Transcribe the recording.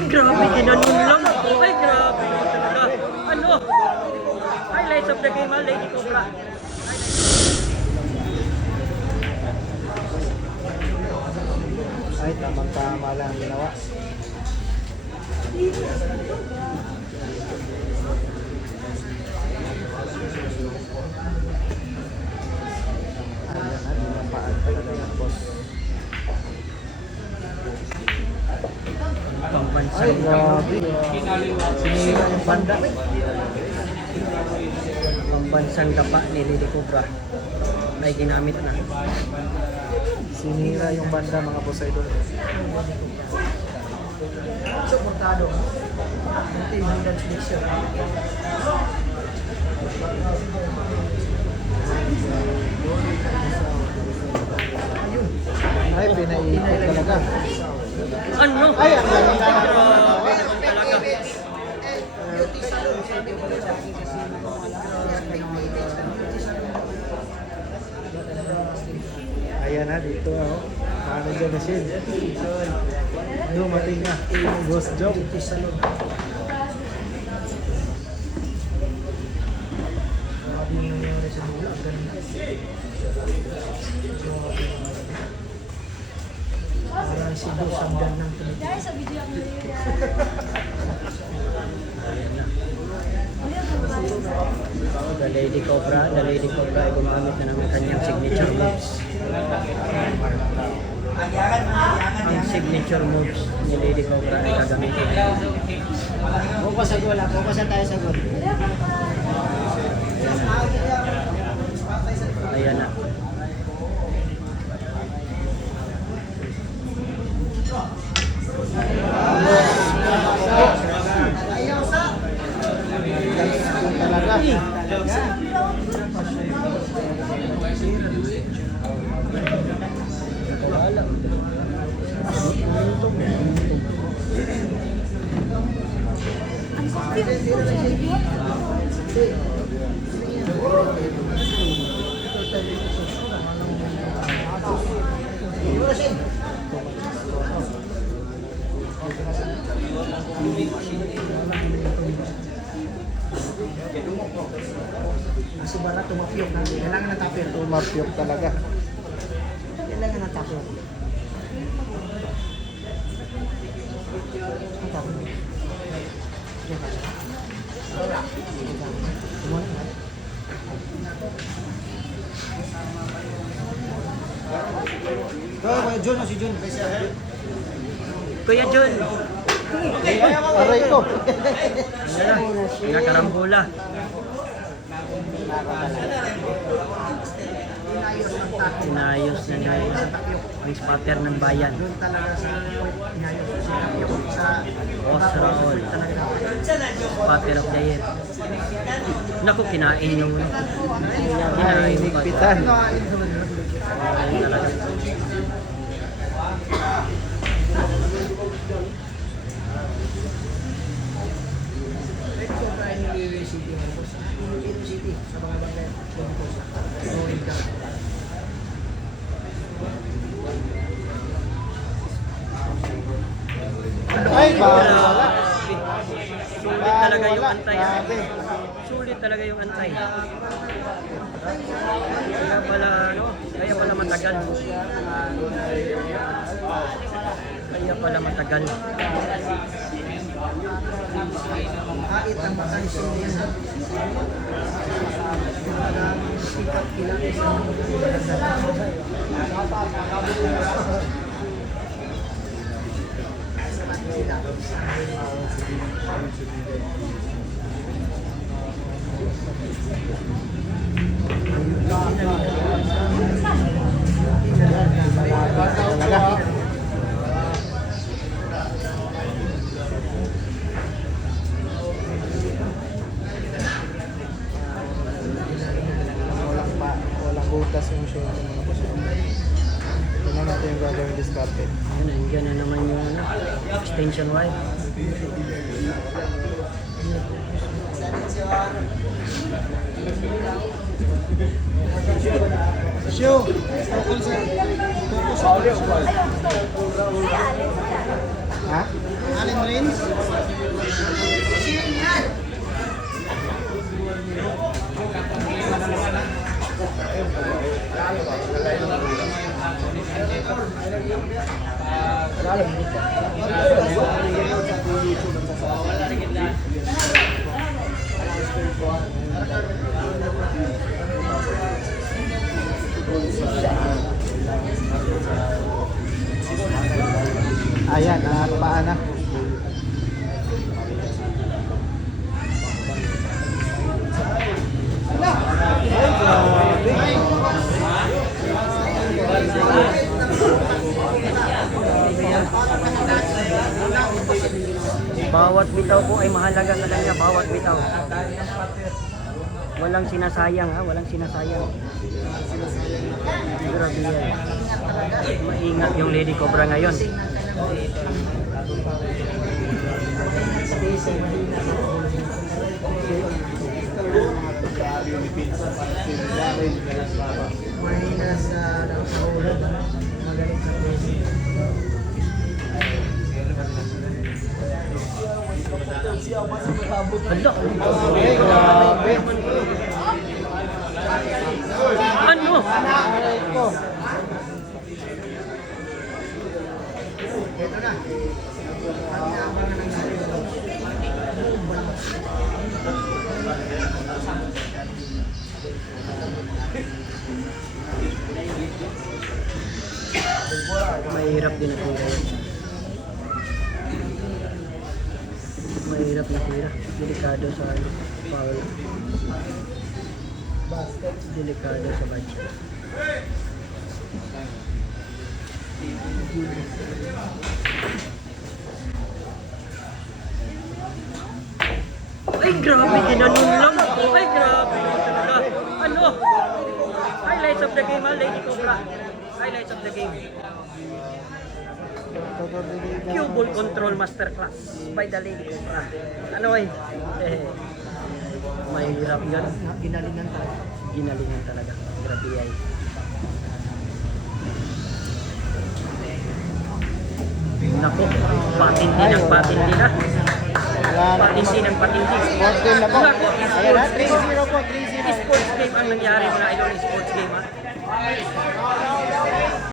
Ay, grabe, ginanon lang. Ay, grabe yun talaga. Ano? Highlights of the game, Lady Cobra. Ay, tamang-tama lang ginawa. Ay, grabe. Sinira yung banda. Pambansang dapa ni Lady Cobra ay ginamit na. Sinira yung banda mga boss idol. Suportado. Ito yung dance mixer. Ay, pinaiikot talaga. Ano? Ay, ang laki na. Grabe naman talaga. Ayan na, dito ako. Manager na siya. Dumating na. Ghost job. Parang si Dos ang dan ng tumitig. The Lady Cobra ay gumamit na ng kanyang signature moves. Ang signature moves ni Lady Cobra ay gagamitin. Bukas sa gola. Bukasan tayo sa gola. Ayan na. Subara tumapyok na. Kailangan na tapir. Tumapyok talaga. Kailangan na tapir. Jun, si Jun. Kuya Jun. Aray ko. Nakarambola. Inayos na niya ang spotter ng bayan. Osraol. Spotter of the year. Naku, kinain yung Ay, nigpitan. Ayun talaga. Ay, wala. Sulit talaga yung antay. Sulit talaga yung antay. Kaya pala matagal. Kaya pala matagal. Walang butas yung show ng mga boss. Tingnan natin yung gagawin discarte. Yun, nandiyan na naman yung extension wire. Show! Focus sa... Focus sa... Ha? Allen Reigns. Ayan, paa na. Bawat bitaw po ay mahalaga talaga, bawat bitaw. Walang sinasayang ha, walang sinasayang. Grabe yan. Maingat yung Lady Cobra ngayon. Mahina sa ulo. Magaling sa pressing. Hala. Ano? Mahirap din ako ngayon. Mahirap na tira. Delikado sa foul. Delikado sa budget. Ay, grabe, ginanon lang. Ay, grabe yun talaga. Ano? Highlights of the game, ha, Lady Cobra. Highlights of the game. Cue ball control masterclass by the Lady Cobra. Ano ay? Mahirap yun. Ginalingan talaga. Ginalingan talaga. Grabe ay. Naku, patindi ng patindi na. Patindi ng patindi. Sports game na po. Naku, Ayan na, 3-0 po, 3-0. sports game ang nangyari mga idol, sports game ha.